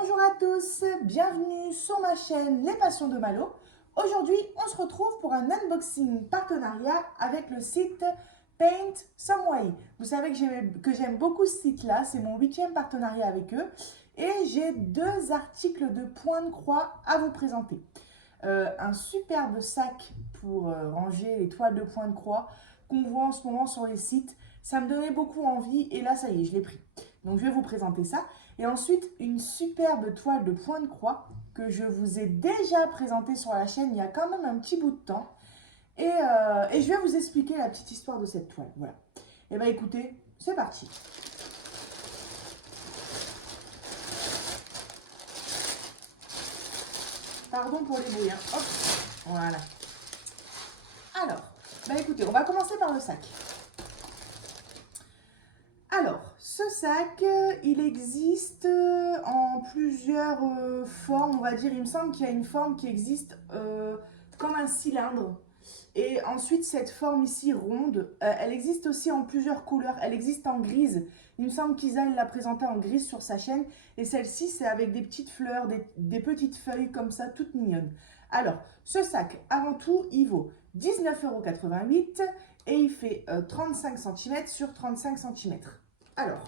Bonjour à tous, bienvenue sur ma chaîne Les Passions de Malo. Aujourd'hui, on se retrouve pour un unboxing partenariat avec le site Paint Some Way. Vous savez que j'aime beaucoup ce site-là, c'est mon 8e partenariat avec eux. Et j'ai deux articles de point de croix à vous présenter. Un superbe sac pour ranger les toiles de point de croix qu'on voit en ce moment sur les sites. Ça me donnait beaucoup envie et là, ça y est, je l'ai pris. Donc, je vais vous présenter ça. Et ensuite, une superbe toile de point de croix que je vous ai déjà présentée sur la chaîne il y a quand même un petit bout de temps. Et je vais vous expliquer la petite histoire de cette toile. Voilà. Et bien, écoutez, c'est parti. Pardon pour les bruits. Hein. Hop, voilà. Alors, ben écoutez, on va commencer par le sac. Alors, ce sac, il existe en plusieurs formes, on va dire. Il me semble qu'il y a une forme qui existe comme un cylindre. Et ensuite, cette forme ici, ronde, elle existe aussi en plusieurs couleurs. Elle existe en grise. Il me semble qu'Isa l'a présentée en grise sur sa chaîne. Et celle-ci, c'est avec des petites fleurs, des petites feuilles comme ça, toutes mignonnes. Alors, ce sac, avant tout, il vaut 19,88 € et il fait 35 cm sur 35 cm. Alors,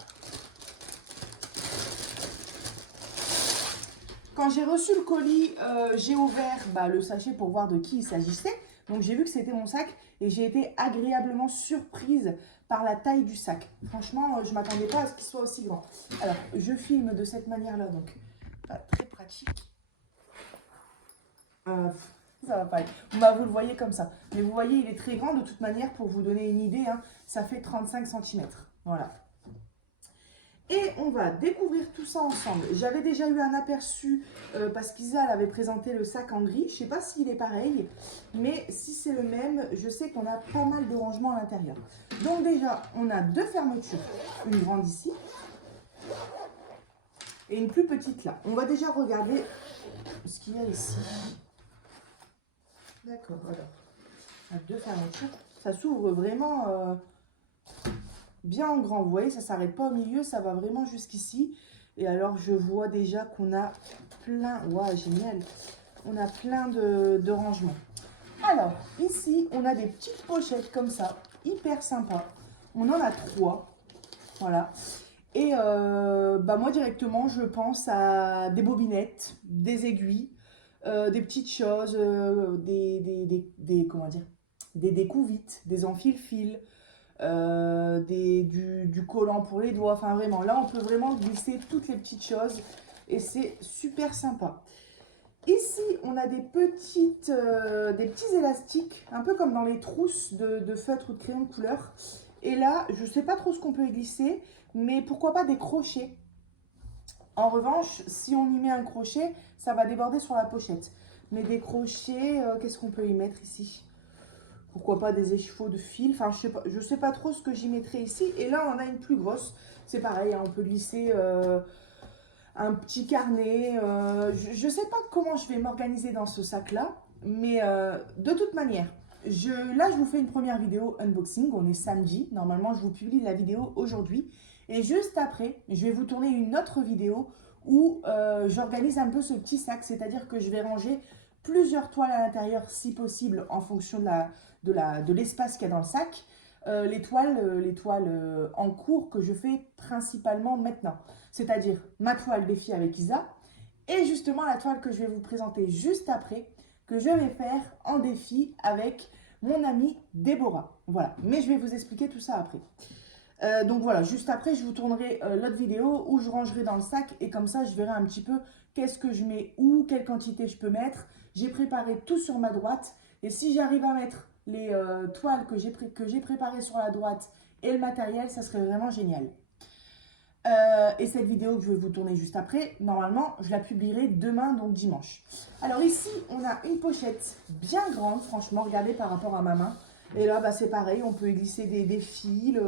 quand j'ai reçu le colis, j'ai ouvert le sachet pour voir de qui il s'agissait. Donc, j'ai vu que c'était mon sac et j'ai été agréablement surprise par la taille du sac. Franchement, je ne m'attendais pas à ce qu'il soit aussi grand. Alors, je filme de cette manière-là, donc pas très pratique. Ça va pas être. Vous le voyez comme ça. Mais vous voyez, il est très grand de toute manière pour vous donner une idée. Hein, ça fait 35 cm. Voilà. Et on va découvrir tout ça ensemble. J'avais déjà eu un aperçu parce qu'Isa avait présenté le sac en gris. Je ne sais pas s'il est pareil, mais si c'est le même, je sais qu'on a pas mal de rangements à l'intérieur. Donc déjà, on a deux fermetures. Une grande ici et une plus petite là. On va déjà regarder ce qu'il y a ici. D'accord, alors. On a deux fermetures. Ça s'ouvre vraiment... bien en grand, vous voyez, ça ne s'arrête pas au milieu, ça va vraiment jusqu'ici. Et alors, je vois déjà qu'on a plein, waouh, génial, on a plein de rangements. Alors, ici, on a des petites pochettes comme ça, hyper sympa. On en a 3, voilà. Et moi, directement, je pense à des bobinettes, des aiguilles, des petites choses, comment dire, des découvites, des enfile-fils, du collant pour les doigts, enfin vraiment, là on peut vraiment glisser toutes les petites choses et c'est super sympa. Ici on a des petits élastiques, un peu comme dans les trousses de feutre ou de crayon de couleur. Et là, je sais pas trop ce qu'on peut y glisser, mais pourquoi pas des crochets. En revanche, si on y met un crochet, ça va déborder sur la pochette. Mais des crochets, qu'est-ce qu'on peut y mettre ici? Pourquoi pas des échevaux de fil, enfin je sais pas trop ce que j'y mettrai ici. Et là on a une plus grosse, c'est pareil, hein, on peut glisser un petit carnet. Je sais pas comment je vais m'organiser dans ce sac là, mais de toute manière, là je vous fais une première vidéo unboxing, on est samedi, normalement je vous publie la vidéo aujourd'hui. Et juste après, je vais vous tourner une autre vidéo où j'organise un peu ce petit sac, c'est-à-dire que je vais ranger plusieurs toiles à l'intérieur si possible en fonction de l'espace qu'il y a dans le sac. Les toiles en cours que je fais principalement maintenant. C'est-à-dire ma toile défi avec Isa et justement la toile que je vais vous présenter juste après que je vais faire en défi avec mon amie Déborah. Voilà, mais je vais vous expliquer tout ça après. Donc voilà, juste après, je vous tournerai l'autre vidéo où je rangerai dans le sac et comme ça, je verrai un petit peu qu'est-ce que je mets où, quelle quantité je peux mettre. J'ai préparé tout sur ma droite et si j'arrive à mettre les toiles que j'ai préparées sur la droite et le matériel, ça serait vraiment génial. Et cette vidéo que je vais vous tourner juste après, normalement, je la publierai demain, donc dimanche. Alors ici, on a une pochette bien grande, franchement, regardez par rapport à ma main. Et là, c'est pareil, on peut y glisser des fils,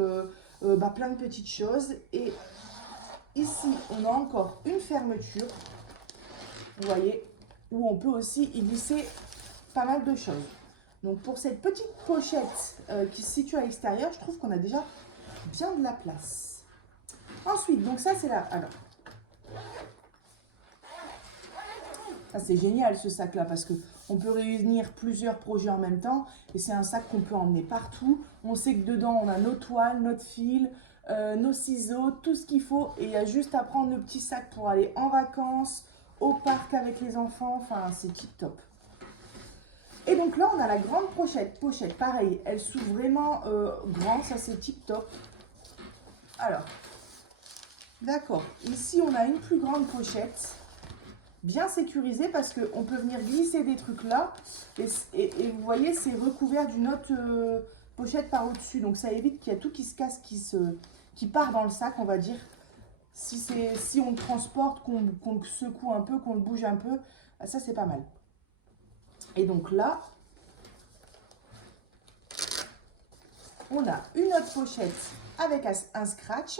plein de petites choses. Et ici, on a encore une fermeture, vous voyez, où on peut aussi y glisser pas mal de choses. Donc pour cette petite pochette qui se situe à l'extérieur, je trouve qu'on a déjà bien de la place. Ensuite, donc ça c'est là. Alors, Ça, c'est génial ce sac-là parce qu'on peut réunir plusieurs projets en même temps et c'est un sac qu'on peut emmener partout. On sait que dedans, on a nos toiles, notre fil, nos ciseaux, tout ce qu'il faut. Et il y a juste à prendre le petit sac pour aller en vacances, au parc avec les enfants. Enfin, c'est tip top. Et donc là, on a la grande pochette. Pareil, elle s'ouvre vraiment grand. Ça, c'est tip top. Alors, d'accord. Ici, on a une plus grande pochette. Bien sécurisée parce qu'on peut venir glisser des trucs là. Et vous voyez, c'est recouvert d'une autre pochette par au-dessus. Donc, ça évite qu'il y ait tout qui se casse, qui part dans le sac, on va dire. Si on le transporte, qu'on le secoue un peu, qu'on le bouge un peu, ça, c'est pas mal. Et donc là, on a une autre pochette avec un scratch.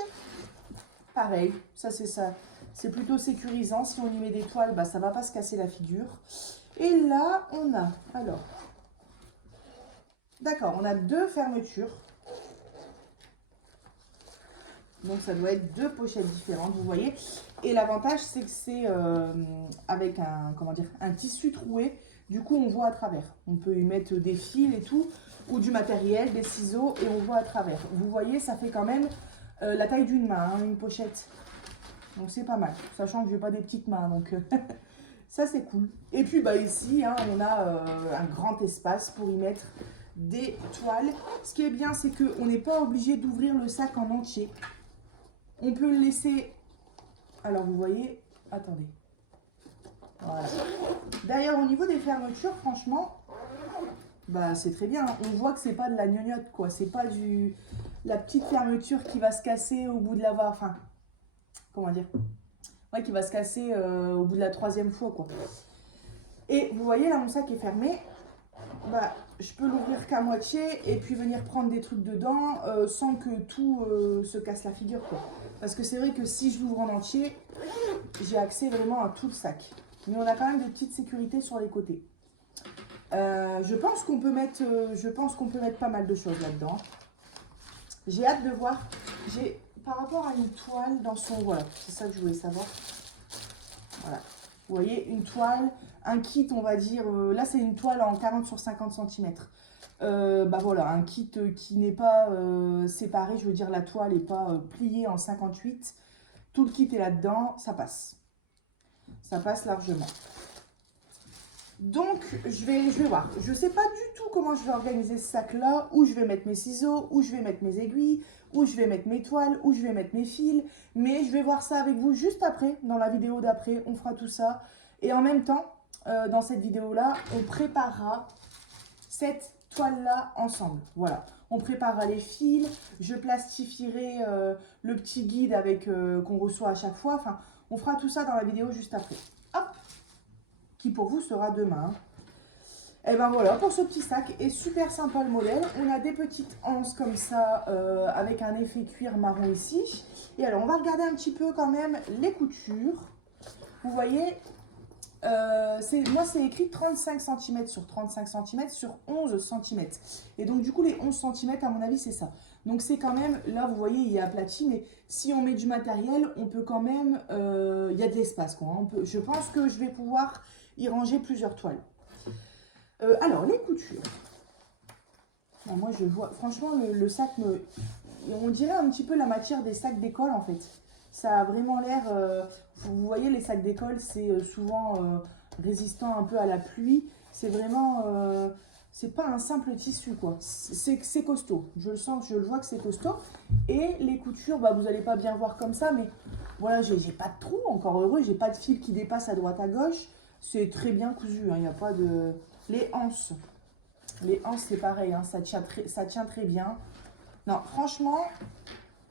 Pareil, ça c'est ça. C'est plutôt sécurisant. Si on y met des toiles, bah, ça ne va pas se casser la figure. Et là, on a, alors, d'accord, on a deux fermetures. Donc, ça doit être deux pochettes différentes, vous voyez. Et l'avantage, c'est que c'est avec un tissu troué. Du coup, on voit à travers. On peut y mettre des fils et tout, ou du matériel, des ciseaux, et on voit à travers. Vous voyez, ça fait quand même la taille d'une main, hein, une pochette. Donc, c'est pas mal. Sachant que je n'ai pas des petites mains, donc ça, c'est cool. Et puis, bah, ici, hein, on a un grand espace pour y mettre des toiles. Ce qui est bien, c'est qu'on n'est pas obligé d'ouvrir le sac en entier. On peut le laisser... Alors, vous voyez... Attendez. Voilà. D'ailleurs, au niveau des fermetures, franchement, bah, c'est très bien. On voit que c'est pas de la gnognotte, quoi. C'est pas la petite fermeture qui va se casser au bout de l'avoir... Enfin, comment dire? Ouais, qui va se casser au bout de la troisième fois, quoi. Et vous voyez, là, mon sac est fermé. Bah, je peux l'ouvrir qu'à moitié et puis venir prendre des trucs dedans sans que tout se casse la figure, quoi. Parce que c'est vrai que si je l'ouvre en entier, j'ai accès vraiment à tout le sac. Mais on a quand même des petites sécurités sur les côtés. Je pense qu'on peut mettre pas mal de choses là-dedans. J'ai hâte de voir. Par rapport à une toile dans son... Voilà, c'est ça que je voulais savoir. Voilà. Vous voyez, une toile, un kit, on va dire... là, c'est une toile en 40 sur 50 cm. Bah voilà, un kit qui n'est pas séparé. Je veux dire, la toile n'est pas pliée en 58. Tout le kit est là-dedans, ça passe. Ça passe largement. Donc, je vais voir. Je ne sais pas du tout comment je vais organiser ce sac-là, où je vais mettre mes ciseaux, où je vais mettre mes aiguilles, où je vais mettre mes toiles, où je vais mettre mes fils. Mais je vais voir ça avec vous juste après, dans la vidéo d'après. On fera tout ça. Et en même temps, dans cette vidéo-là, on préparera cette toile-là ensemble. Voilà. On préparera les fils. Je plastifierai le petit guide qu'on reçoit à chaque fois. Enfin, on fera tout ça dans la vidéo juste après. Hop, qui pour vous sera demain. Et ben voilà pour ce petit sac. Et super sympa le modèle. On a des petites anses comme ça avec un effet cuir marron ici. Et alors on va regarder un petit peu quand même les coutures. Vous voyez, moi c'est écrit 35 cm sur 35 cm sur 11 cm. Et donc du coup les 11 cm à mon avis c'est ça. Donc c'est quand même, là vous voyez il est aplati, mais si on met du matériel, on peut quand même, il y a de l'espace quoi. Je pense que je vais pouvoir y ranger plusieurs toiles. Alors les coutures. Alors, moi je vois, franchement le sac on dirait un petit peu la matière des sacs d'école en fait. Ça a vraiment l'air, vous voyez les sacs d'école c'est souvent résistant un peu à la pluie. C'est vraiment, c'est pas un simple tissu quoi. C'est costaud, je le sens, je le vois que c'est costaud. Et les coutures, bah, vous n'allez pas bien voir comme ça, mais voilà, j'ai pas de trou, encore heureux, j'ai pas de fil qui dépasse à droite à gauche. C'est très bien cousu, hein, il n'y a pas de... Les anses c'est pareil, hein, ça tient très bien. Non, franchement,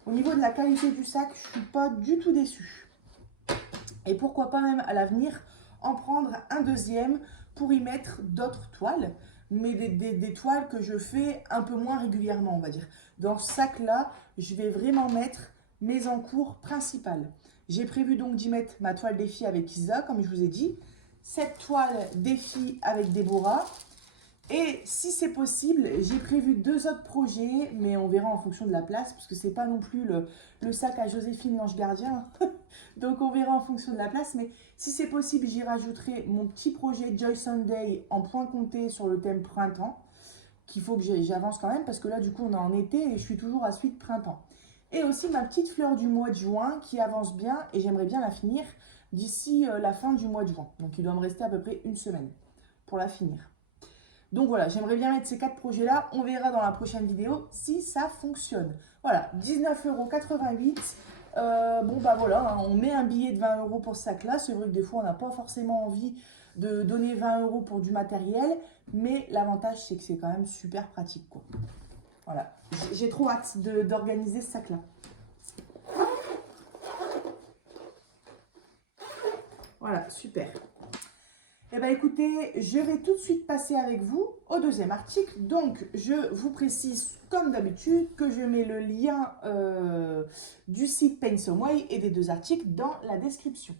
au niveau de la qualité du sac, je suis pas du tout déçue. Et pourquoi pas même à l'avenir en prendre un deuxième pour y mettre d'autres toiles, mais des toiles que je fais un peu moins régulièrement, on va dire. Dans ce sac-là, je vais vraiment mettre mes encours principales. J'ai prévu donc d'y mettre ma toile défi avec Isa, comme je vous ai dit, cette toile défi avec Déborah, Et si c'est possible, j'ai prévu 2 autres projets, mais on verra en fonction de la place, parce que c'est pas non plus le sac à Joséphine l'ange gardien. Donc on verra en fonction de la place, mais si c'est possible, j'y rajouterai mon petit projet Joy Sunday en point compté sur le thème printemps, qu'il faut que j'avance quand même, parce que là du coup on est en été et je suis toujours à suite printemps. Et aussi ma petite fleur du mois de juin qui avance bien et j'aimerais bien la finir d'ici la fin du mois de juin. Donc il doit me rester à peu près une semaine pour la finir. Donc voilà, j'aimerais bien mettre ces 4 projets-là. On verra dans la prochaine vidéo si ça fonctionne. Voilà, 19,88 €. Bon bah voilà, hein, on met un billet de 20 € pour ce sac-là. C'est vrai que des fois, on n'a pas forcément envie de donner 20 € pour du matériel. Mais l'avantage, c'est que c'est quand même super pratique, quoi. Voilà, j'ai trop hâte d'organiser ce sac-là. Voilà, super. Eh bien écoutez, je vais tout de suite passer avec vous au deuxième article. Donc je vous précise comme d'habitude que je mets le lien du site Paint Some Way et des 2 articles dans la description.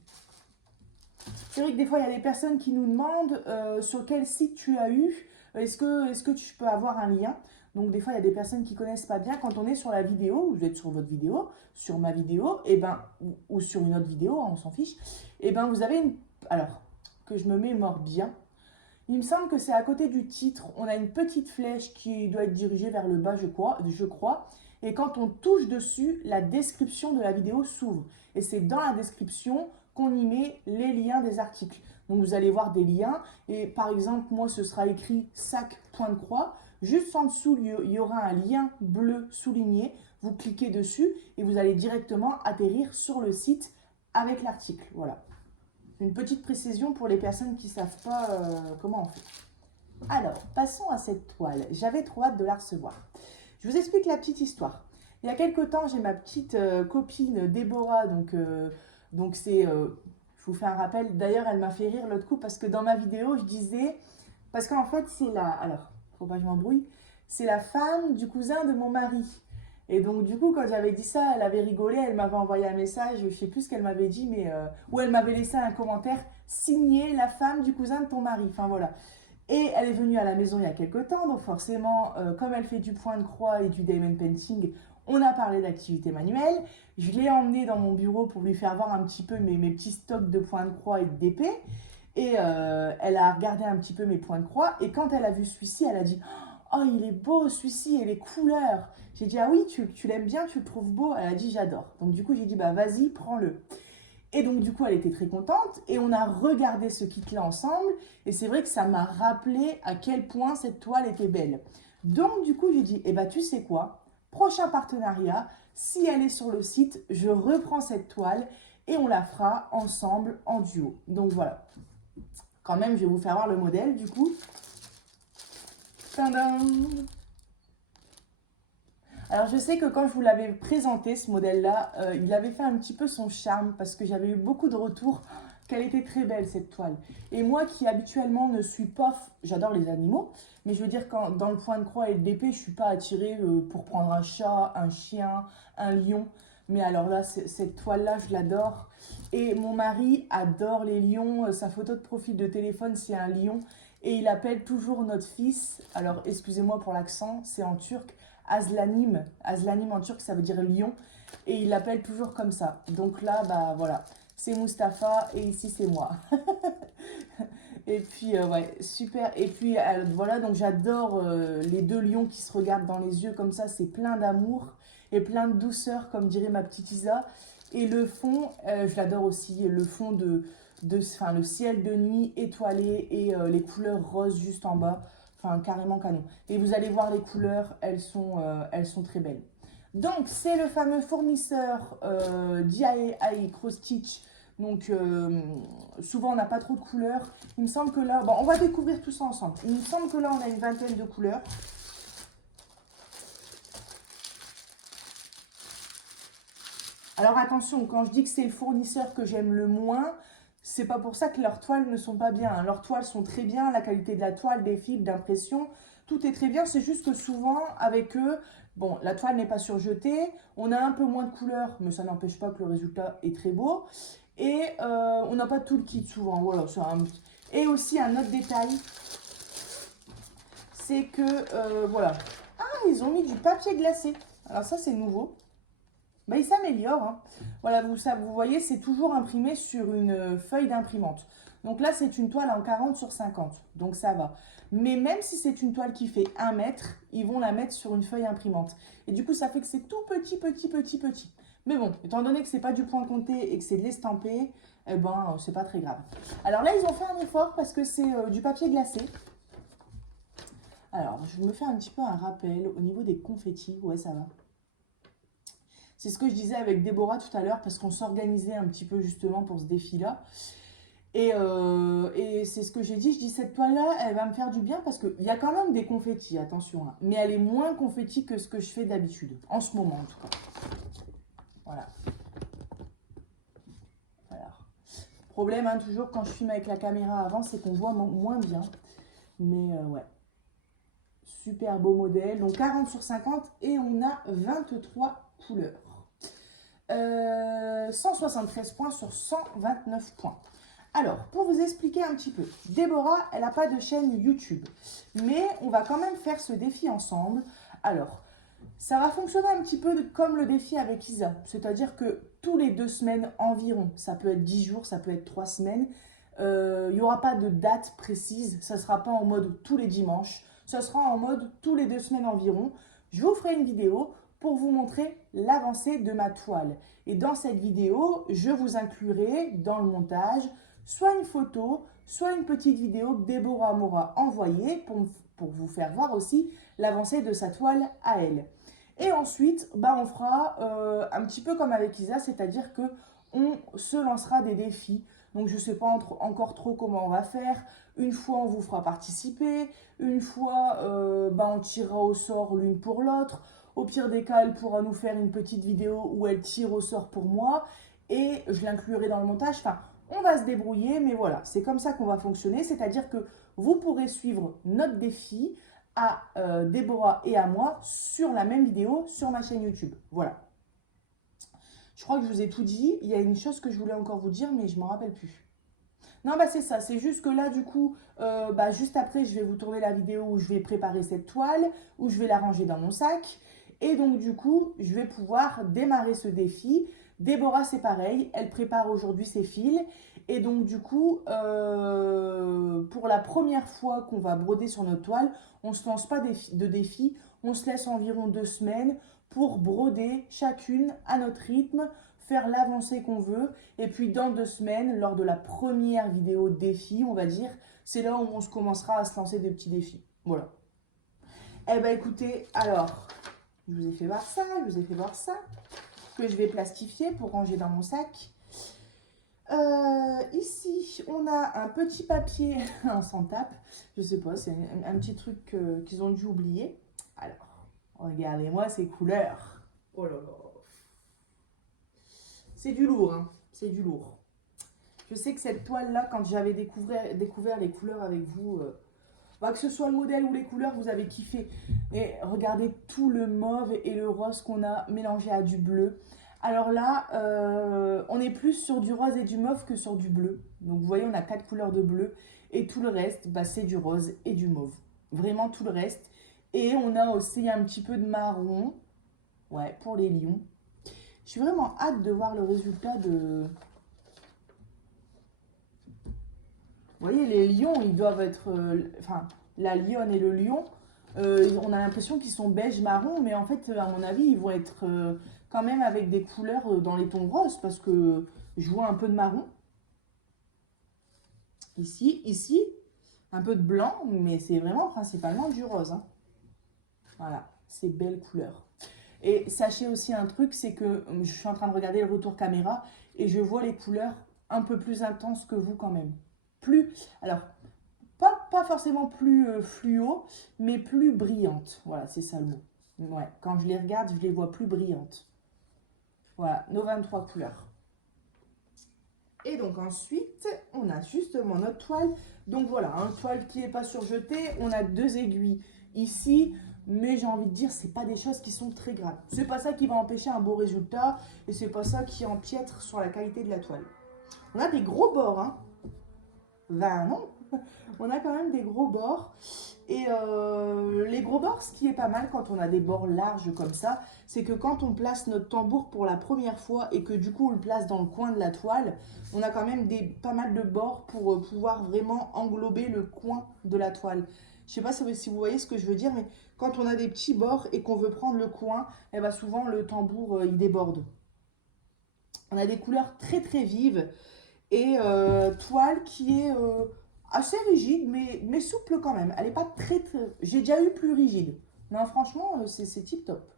C'est vrai que des fois il y a des personnes qui nous demandent sur quel site tu as eu, est-ce que tu peux avoir un lien. Donc des fois il y a des personnes qui ne connaissent pas bien. Quand on est sur la vidéo, vous êtes sur votre vidéo, sur ma vidéo, et ben, ou sur une autre vidéo, hein, on s'en fiche, et ben vous avez une... Alors, que je me mémore bien. Il me semble que c'est à côté du titre. On a une petite flèche qui doit être dirigée vers le bas, je crois. Et quand on touche dessus, la description de la vidéo s'ouvre. Et c'est dans la description qu'on y met les liens des articles. Donc vous allez voir des liens. Et par exemple, moi, ce sera écrit sac point de croix. Juste en dessous, il y aura un lien bleu souligné. Vous cliquez dessus et vous allez directement atterrir sur le site avec l'article. Voilà. Une petite précision pour les personnes qui ne savent pas comment on fait. Alors, passons à cette toile. J'avais trop hâte de la recevoir. Je vous explique la petite histoire. Il y a quelques temps, j'ai ma petite copine Déborah, donc c'est, je vous fais un rappel, d'ailleurs elle m'a fait rire l'autre coup parce que dans ma vidéo, je disais, parce qu'en fait c'est alors, faut pas que je m'embrouille, c'est la femme du cousin de mon mari. Et donc, du coup, quand j'avais dit ça, elle avait rigolé, elle m'avait envoyé un message, je ne sais plus ce qu'elle m'avait dit, mais où elle m'avait laissé un commentaire signé la femme du cousin de ton mari. Enfin, voilà. Et elle est venue à la maison il y a quelques temps, donc forcément, comme elle fait du point de croix et du diamond painting, on a parlé d'activité manuelle. Je l'ai emmenée dans mon bureau pour lui faire voir un petit peu mes petits stocks de points de croix et d'épée. Et elle a regardé un petit peu mes points de croix. Et quand elle a vu celui-ci, elle a dit « Oh, il est beau celui-ci et les couleurs !» J'ai dit « Ah oui, tu l'aimes bien, tu le trouves beau ?» Elle a dit « J'adore. » Donc du coup, j'ai dit « Bah vas-y, prends-le. » Et donc du coup, elle était très contente. Et on a regardé ce kit-là ensemble. Et c'est vrai que ça m'a rappelé à quel point cette toile était belle. Donc du coup, j'ai dit « Eh bah tu sais quoi ? Prochain partenariat, si elle est sur le site, je reprends cette toile et on la fera ensemble en duo. » Donc voilà. Quand même, je vais vous faire voir le modèle du coup. Tadam! Alors je sais que quand je vous l'avais présenté ce modèle-là, il avait fait un petit peu son charme parce que j'avais eu beaucoup de retours qu'elle était très belle cette toile. Et moi qui habituellement ne suis pas, j'adore les animaux, mais je veux dire quand dans le point de croix et le d'épée, je ne suis pas attirée pour prendre un chat, un chien, un lion. Mais alors là, cette toile-là, je l'adore. Et mon mari adore les lions. Sa photo de profil de téléphone, c'est un lion. Et il appelle toujours notre fils, alors excusez-moi pour l'accent, c'est en turc, Azlanim. Azlanim en turc, ça veut dire lion. Et il l'appelle toujours comme ça. Donc là, bah voilà, c'est Mustapha et ici c'est moi. Et puis, ouais, super. Et puis, voilà, donc j'adore les 2 lions qui se regardent dans les yeux comme ça. C'est plein d'amour et plein de douceur, comme dirait ma petite Isa. Et le fond, je l'adore aussi, le fond enfin, le ciel de nuit étoilé et les couleurs roses juste en bas. Enfin, carrément canon. Et vous allez voir les couleurs, elles sont très belles. Donc, c'est le fameux fournisseur DIY Cross Stitch. Donc, souvent, on n'a pas trop de couleurs. Il me semble que là, bon, on va découvrir tout ça ensemble. Il me semble que là, on a une vingtaine de couleurs. Alors, attention, quand je dis que c'est le fournisseur que j'aime le moins, c'est pas pour ça que leurs toiles ne sont pas bien. Leurs toiles sont très bien, la qualité de la toile, des fibres, d'impression, tout est très bien. C'est juste que souvent, avec eux, bon, la toile n'est pas surjetée, on a un peu moins de couleurs, mais ça n'empêche pas que le résultat est très beau. Et on n'a pas tout le kit souvent, voilà. Et aussi un autre détail, c'est que, voilà. Ah, ils ont mis du papier glacé. Alors ça, c'est nouveau. Bah, il s'améliore, hein. Voilà, vous voyez, c'est toujours imprimé sur une feuille d'imprimante. Donc là, c'est une toile en 40 sur 50, donc ça va. Mais même si c'est une toile qui fait 1 mètre, ils vont la mettre sur une feuille imprimante. Et du coup, ça fait que c'est tout petit, petit, petit, petit. Mais bon, étant donné que c'est pas du point compté et que c'est de l'estampé, eh ben, c'est pas très grave. Alors là, ils ont fait un effort parce que c'est du papier glacé. Alors, je me fais un petit peu un rappel au niveau des confettis. Ouais, ça va. C'est ce que je disais avec Déborah tout à l'heure parce qu'on s'organisait un petit peu justement pour ce défi-là. Et c'est ce que j'ai dit, je dis cette toile-là, elle va me faire du bien parce qu'il y a quand même des confettis, attention. Hein, mais elle est moins confetti que ce que je fais d'habitude, en ce moment en tout cas. Voilà. Voilà. Problème, hein, toujours quand je filme avec la caméra avant, c'est qu'on voit moins bien. Mais ouais. Super beau modèle. Donc 40 sur 50 et on a 23 couleurs. 173 points sur 129 points. Alors, pour vous expliquer un petit peu, Déborah, elle n'a pas de chaîne YouTube, mais on va quand même faire ce défi ensemble. Alors, ça va fonctionner un petit peu comme le défi avec Isa, c'est-à-dire que tous les 2 semaines environ, ça peut être 10 jours, ça peut être 3 semaines, il n'y aura pas de date précise, ça ne sera pas en mode tous les dimanches, ça sera en mode tous les 2 semaines environ. Je vous ferai une vidéo pour vous montrer l'avancée de ma toile. Et dans cette vidéo, je vous inclurai dans le montage soit une photo, soit une petite vidéo que Déborah m'aura envoyée pour vous faire voir aussi l'avancée de sa toile à elle. Et ensuite, bah, on fera un petit peu comme avec Isa, c'est-à-dire que on se lancera des défis. Donc je ne sais pas encore trop comment on va faire. Une fois, on vous fera participer. Une fois, bah, on tirera au sort l'une pour l'autre. Au pire des cas, elle pourra nous faire une petite vidéo où elle tire au sort pour moi. Et je l'inclurai dans le montage. Enfin, on va se débrouiller, mais voilà, c'est comme ça qu'on va fonctionner. C'est-à-dire que vous pourrez suivre notre défi à Déborah et à moi sur la même vidéo sur ma chaîne YouTube. Voilà. Je crois que je vous ai tout dit. Il y a une chose que je voulais encore vous dire, mais je ne m'en rappelle plus. Non, bah c'est ça. C'est juste que là, du coup, bah, juste après, je vais vous tourner la vidéo où je vais préparer cette toile, où je vais la ranger dans mon sac. Et donc, du coup, je vais pouvoir démarrer ce défi. Déborah, c'est pareil. Elle prépare aujourd'hui ses fils. Et donc, du coup, pour la première fois qu'on va broder sur notre toile, on ne se lance pas de défi. On se laisse environ 2 semaines pour broder chacune à notre rythme, faire l'avancée qu'on veut. Et puis, dans 2 semaines, lors de la première vidéo défi, on va dire, c'est là où on se commencera à se lancer des petits défis. Voilà. Eh bien, écoutez, alors, je vous ai fait voir ça, je vous ai fait voir ça, que je vais plastifier pour ranger dans mon sac. Ici, on a un petit papier, on s'en tape, je sais pas, c'est un petit truc qu'ils ont dû oublier. Alors, regardez-moi ces couleurs. Oh là là. C'est du lourd, hein, c'est du lourd. Je sais que cette toile-là, quand j'avais découvert les couleurs avec vous, bah, que ce soit le modèle ou les couleurs, vous avez kiffé. Et regardez tout le mauve et le rose qu'on a mélangé à du bleu. Alors là, on est plus sur du rose et du mauve que sur du bleu. Donc vous voyez, on a 4 couleurs de bleu. Et tout le reste, bah, c'est du rose et du mauve. Vraiment tout le reste. Et on a aussi un petit peu de marron. Ouais, pour les lions. Je suis vraiment hâte de voir le résultat de... Vous voyez, les lions, ils doivent être... Enfin, la lionne et le lion, on a l'impression qu'ils sont beige-marron. Mais en fait, à mon avis, ils vont être... quand même avec des couleurs dans les tons roses parce que je vois un peu de marron. Ici, un peu de blanc, mais c'est vraiment principalement du rose. Hein. Voilà, ces belles couleurs. Et sachez aussi un truc, c'est que je suis en train de regarder le retour caméra et je vois les couleurs un peu plus intenses que vous quand même. Alors, pas forcément plus fluo, mais plus brillantes. Voilà, c'est ça le mot. Ouais, quand je les regarde, je les vois plus brillantes. Voilà, nos 23 couleurs. Et donc ensuite, on a justement notre toile. Donc voilà, une toile qui n'est pas surjetée. On a 2 aiguilles ici. Mais j'ai envie de dire, c'est pas des choses qui sont très graves. C'est pas ça qui va empêcher un beau résultat. Et c'est pas ça qui empiètre sur la qualité de la toile. On a des gros bords, hein. 20, non, On a quand même des gros bords. Et les gros bords, ce qui est pas mal quand on a des bords larges comme ça, c'est que quand on place notre tambour pour la première fois et que du coup on le place dans le coin de la toile, on a quand même pas mal de bords pour pouvoir vraiment englober le coin de la toile. Je sais pas si vous voyez ce que je veux dire, mais quand on a des petits bords et qu'on veut prendre le coin, eh ben souvent le tambour il déborde. On a des couleurs très très vives et toile qui est assez rigide mais souple quand même. Elle n'est pas très. J'ai déjà eu plus rigide. Non, franchement, c'est tip top.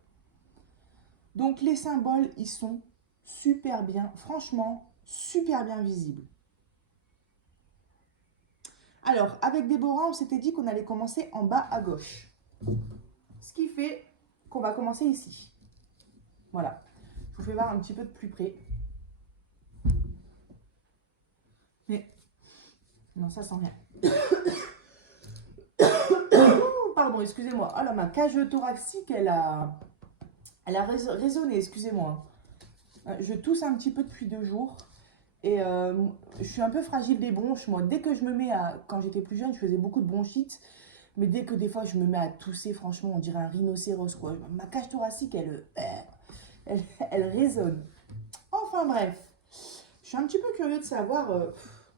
Donc les symboles, ils sont super bien, franchement, super bien visibles. Alors, avec Déborah, on s'était dit qu'on allait commencer en bas à gauche. Ce qui fait qu'on va commencer ici. Voilà. Je vous fais voir un petit peu de plus près. Mais, non, ça sent rien. Pardon, excusez-moi. Oh là, ma cage thoracique, elle a résonné, excusez-moi. Je tousse un petit peu depuis 2 jours. Et je suis un peu fragile des bronches, moi. Dès que je me mets à... Quand j'étais plus jeune, je faisais beaucoup de bronchites. Mais dès que des fois, je me mets à tousser, franchement, on dirait un rhinocéros, quoi. Ma cage thoracique, elle résonne. Enfin, bref. Je suis un petit peu curieuse de savoir...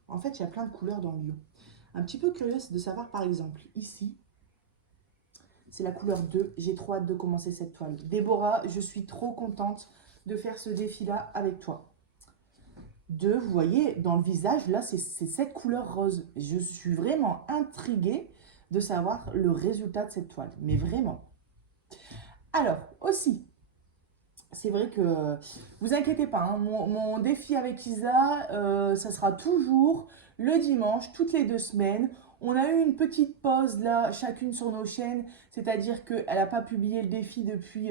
en fait, il y a plein de couleurs dans le lion. Un petit peu curieuse de savoir, par exemple, ici, c'est la couleur 2. J'ai trop hâte de commencer cette toile. Déborah, je suis trop contente de faire ce défi-là avec toi. 2, vous voyez, dans le visage, là, c'est cette couleur rose. Je suis vraiment intriguée de savoir le résultat de cette toile. Mais vraiment. Alors, aussi, c'est vrai que, vous inquiétez pas, hein, mon défi avec Isa, ça sera toujours le dimanche, toutes les 2 semaines. On a eu une petite pause là, chacune sur nos chaînes, c'est-à-dire qu'elle n'a pas publié le défi depuis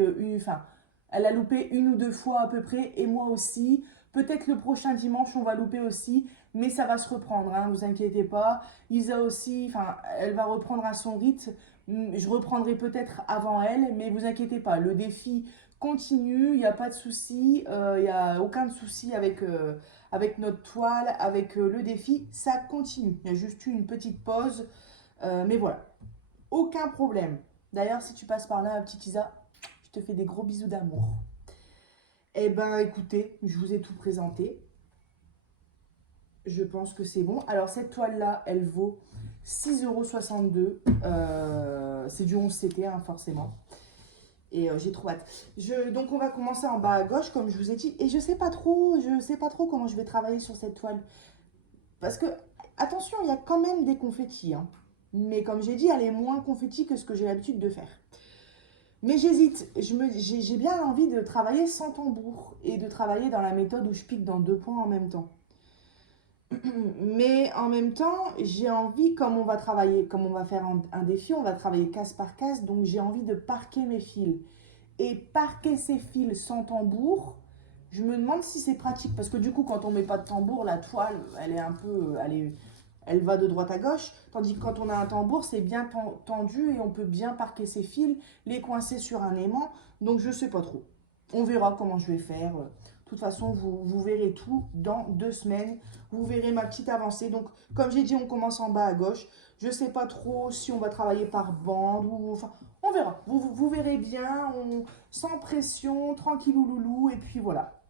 elle a loupé 1 ou 2 fois à peu près, et moi aussi. Peut-être le prochain dimanche, on va louper aussi, mais ça va se reprendre, hein, vous inquiétez pas. Isa aussi, elle va reprendre à son rythme. Je reprendrai peut-être avant elle, mais vous inquiétez pas, le défi continue, il n'y a pas de souci, il n'y a aucun souci avec notre toile, avec le défi, ça continue. Il y a juste eu une petite pause, mais voilà, aucun problème. D'ailleurs, si tu passes par là, petite Isa, je te fais des gros bisous d'amour. Eh ben, écoutez, je vous ai tout présenté. Je pense que c'est bon. Alors, cette toile-là, elle vaut 6,62 €. C'est du 11CT, hein, forcément. Et j'ai trop hâte. Donc, on va commencer en bas à gauche, comme je vous ai dit. Et je sais pas trop comment je vais travailler sur cette toile. Parce que, attention, il y a quand même des confettis, hein. Mais comme j'ai dit, elle est moins confetti que ce que j'ai l'habitude de faire. Mais j'hésite, j'ai bien envie de travailler sans tambour et de travailler dans la méthode où je pique dans 2 points en même temps. Mais en même temps, j'ai envie, comme on va faire un défi, on va travailler case par case, donc j'ai envie de parquer mes fils. Et parquer ces fils sans tambour, je me demande si c'est pratique, parce que du coup, quand on met pas de tambour, la toile, elle est un peu, elle va de droite à gauche, tandis que quand on a un tambour, c'est bien tendu et on peut bien parquer ses fils, les coincer sur un aimant, donc je sais pas trop. On verra comment je vais faire. De toute façon, vous verrez tout dans 2 semaines. Vous verrez ma petite avancée. Donc, comme j'ai dit, on commence en bas à gauche. Je sais pas trop si on va travailler par bande ou... Enfin, on verra. Vous verrez bien, sans pression, tranquillou loulou, et puis voilà.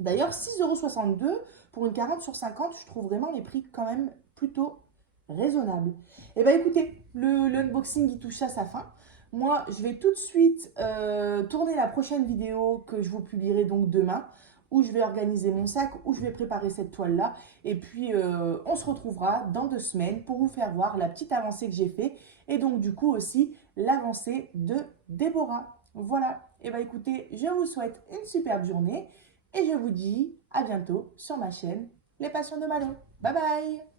D'ailleurs, 6,62 € pour une 40 sur 50, je trouve vraiment les prix quand même plutôt raisonnables. Et bien écoutez, l'unboxing il touche à sa fin. Moi, je vais tout de suite tourner la prochaine vidéo que je vous publierai donc demain, où je vais organiser mon sac, où je vais préparer cette toile-là. Et puis, on se retrouvera dans 2 semaines pour vous faire voir la petite avancée que j'ai fait. Et donc, du coup aussi, l'avancée de Déborah. Voilà. Et bien écoutez, je vous souhaite une superbe journée. Et je vous dis à bientôt sur ma chaîne Les Passions de Malo. Bye bye!